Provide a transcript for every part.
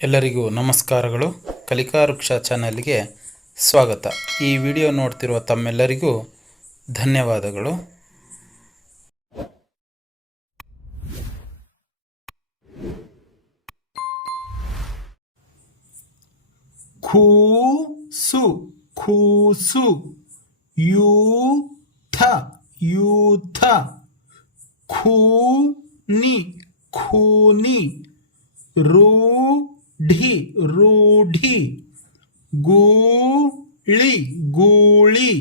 ಎಲ್ಲರಿಗೂ ನಮಸ್ಕಾರಗಳು. ಕಲಿಕಾ ವೃಕ್ಷ ಚಾನೆಲ್ಗೆ ಸ್ವಾಗತ. ಈ ವಿಡಿಯೋ ನೋಡ್ತಿರುವ ತಮ್ಮೆಲ್ಲರಿಗೂ ಧನ್ಯವಾದಗಳು. ಕೂಸು ಕೂಸು, ಯೂಥ ಯೂಥ, ಖೂನಿ ಖೂನಿ, ರೂಢಿ ರೂಢಿ, ಗೂಳಿ ಗೂಳಿ,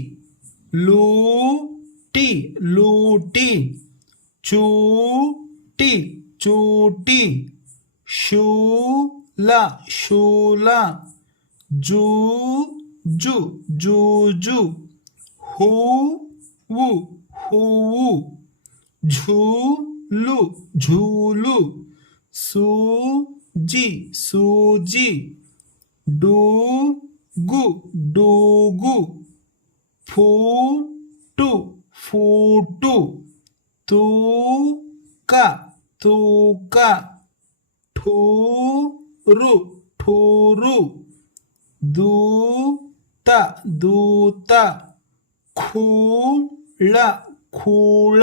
ಲೂಟಿ ಲೂಟಿ, ಚೂಟಿ ಚೂಟಿ, ಶೂಲ ಶೂಲ, ಜೂಜು ಜೂಜು, ಹೂವು ಹೂವು, ಝೂಲು ಝೂಲು, ಸೂಜಿ ಸೂಜಿ, ಡೂಗು ಡೂಗು, ಫೂಟು ಫೂಟು, ತೂಕ ತೂಕ, ಠೂರು ಠೂರು, ದೂತ ದೂತ, ಖೂಳ ಖೂಳ,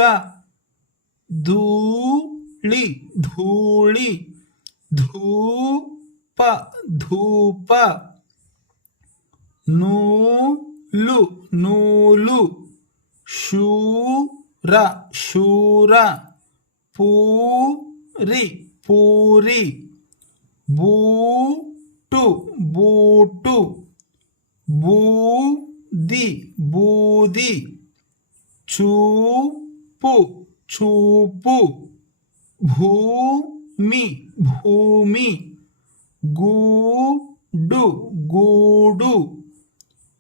ಧೂಳಿ ಧೂಳಿ, ಧೂಪ ಧೂಪ, ನೂಲು ನೂಲು, ಶೂರ ಶೂರ, ಪೂರಿ ಪೂರಿ, ಬೂಟು ಬೂಟು, ಬೂದಿ ಬೂದಿ, ಚೂಪು ಚೂಪು, ಭೂಮಿ ಭೂಮಿ, ಗೂಡು ಗೂಡು,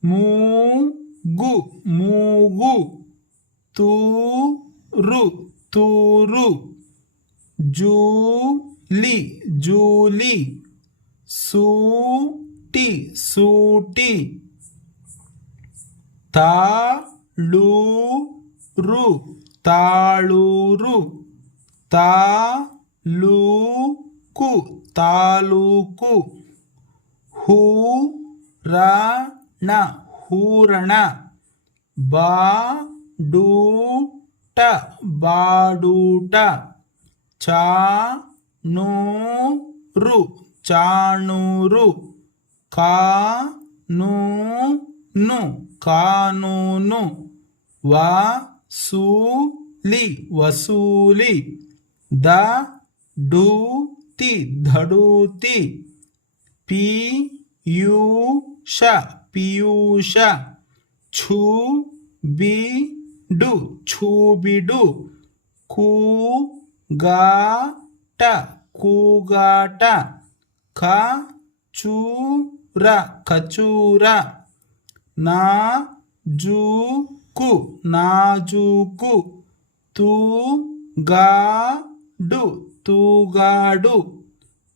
ಮೂಗು ಮೂಗು, ತೂರು ತೂರು, ಜೂಲಿ ಜೂಲಿ, ಸೂಟಿ ಸೂಟಿ, ತಾಳೂರು ತಾಳೂರು, ತಾಲೂಕು ತಾಲೂಕು, ಹೂರಣ ಹೂರಣ, ಬಾಡೂಟ ಬಾಡೂಟ, ಚಾಣೂರು ಚಾಣೂರು, ಕಾನೂನು ಕಾನೂನು, ವಸೂಲಿ ವಸೂಲಿ, ದಡೂತಿ ಧಡೂತಿ, ಪೀಯೂಷ ಪೀಯೂಷ, ಛೂಬಿಡು ಛೂಬಿಡು, ಕೂಗಾಟ ಕೂಗಾಟ, ಖಚೂರ ಖಚೂರ, ನಾಜೂಕು ನಾಜೂಕು, ತೂಗಾಡು ತೂಗಾಡು,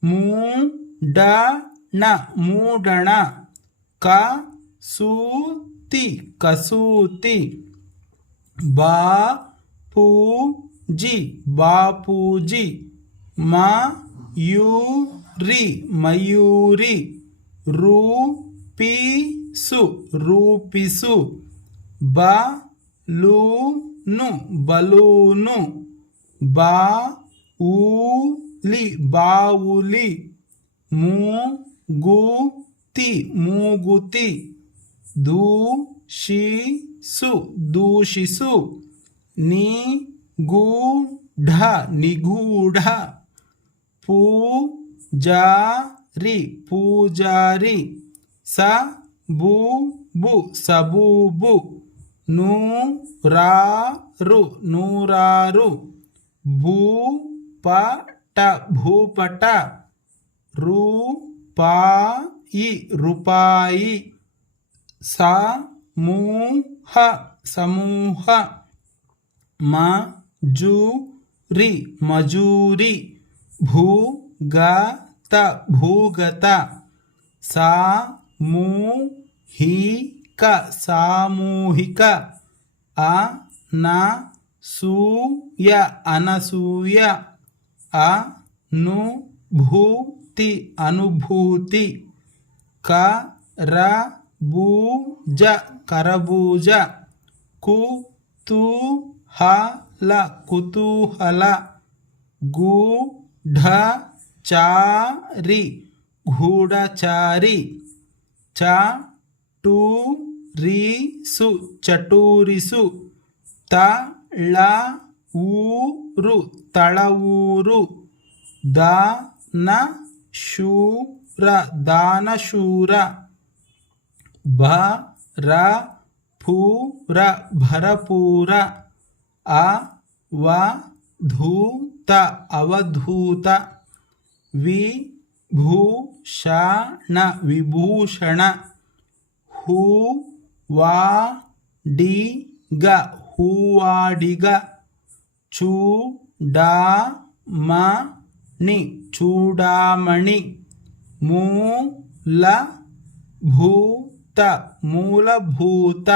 ಮೂಡಣ ಮೂಡಣ, ಕಸೂತಿ ಕಸೂತಿ, ಬಾಪೂಜಿ ಬಾಪೂಜಿ, ಮಯೂರಿ ಮಯೂರಿ, ರೂಪಿಸು ರೂಪಿಸು, ಬಲೂನು ಬಲೂನು, ಬಾವುಲಿ ಬಾವುಲಿ, ಮೂಗುತಿ ಮೂಗುತಿ, ದೂಷಿಸು ದೂಷಿಸು, ನಿಗೂಢ ನಿಗೂಢ, ಪೂಜಾರಿ ಪೂಜಾರಿ, ಸಬೂಬು ಸಬೂಬು, ನೂರಾರು ನೂರಾರು, ಭೂಪಟ ಭೂಪಟ, ರೂಪಾಯಿ ರೂಪಾಯಿ, ಸಮೂಹ ಸಮೂಹ, ಮಜೂರಿ ಮಜೂರಿ, ಭೂಗತ ಭೂಗತ, ಸಾಮೂಹಿಕ ಸಾಮೂಹಿಕ, ಅನಸೂಯ ಅನಸೂಯ, ಅನುಭೂತಿ ತಿ ಅನುಭೂತಿ ಕರಬೂಜ ಕರಬೂಜ ಕುತೂಹಲ ಕುತೂಹಲ ಗೂಢಚಾರಿ ಗೂಢಚಾರಿ ಚಟೂರಿಸು ಚಟೂರಿಸು ತಳವೂರು ತಳವೂರು ದಾನಶೂರ ದಾನಶೂರ ಭರಪೂರ ಭರಪೂರ ಅವಧೂತ ಅವಧೂತ ವಿಭೂಷಣ ವಿಭೂಷಣ ಹೂವಾಡಿಗ ಹೂವಾಡಿಗ ಚೂಡಾಮಣಿ ಚೂಡಾಮಣಿ ಮೂಲಭೂತ ಮೂಲಭೂತ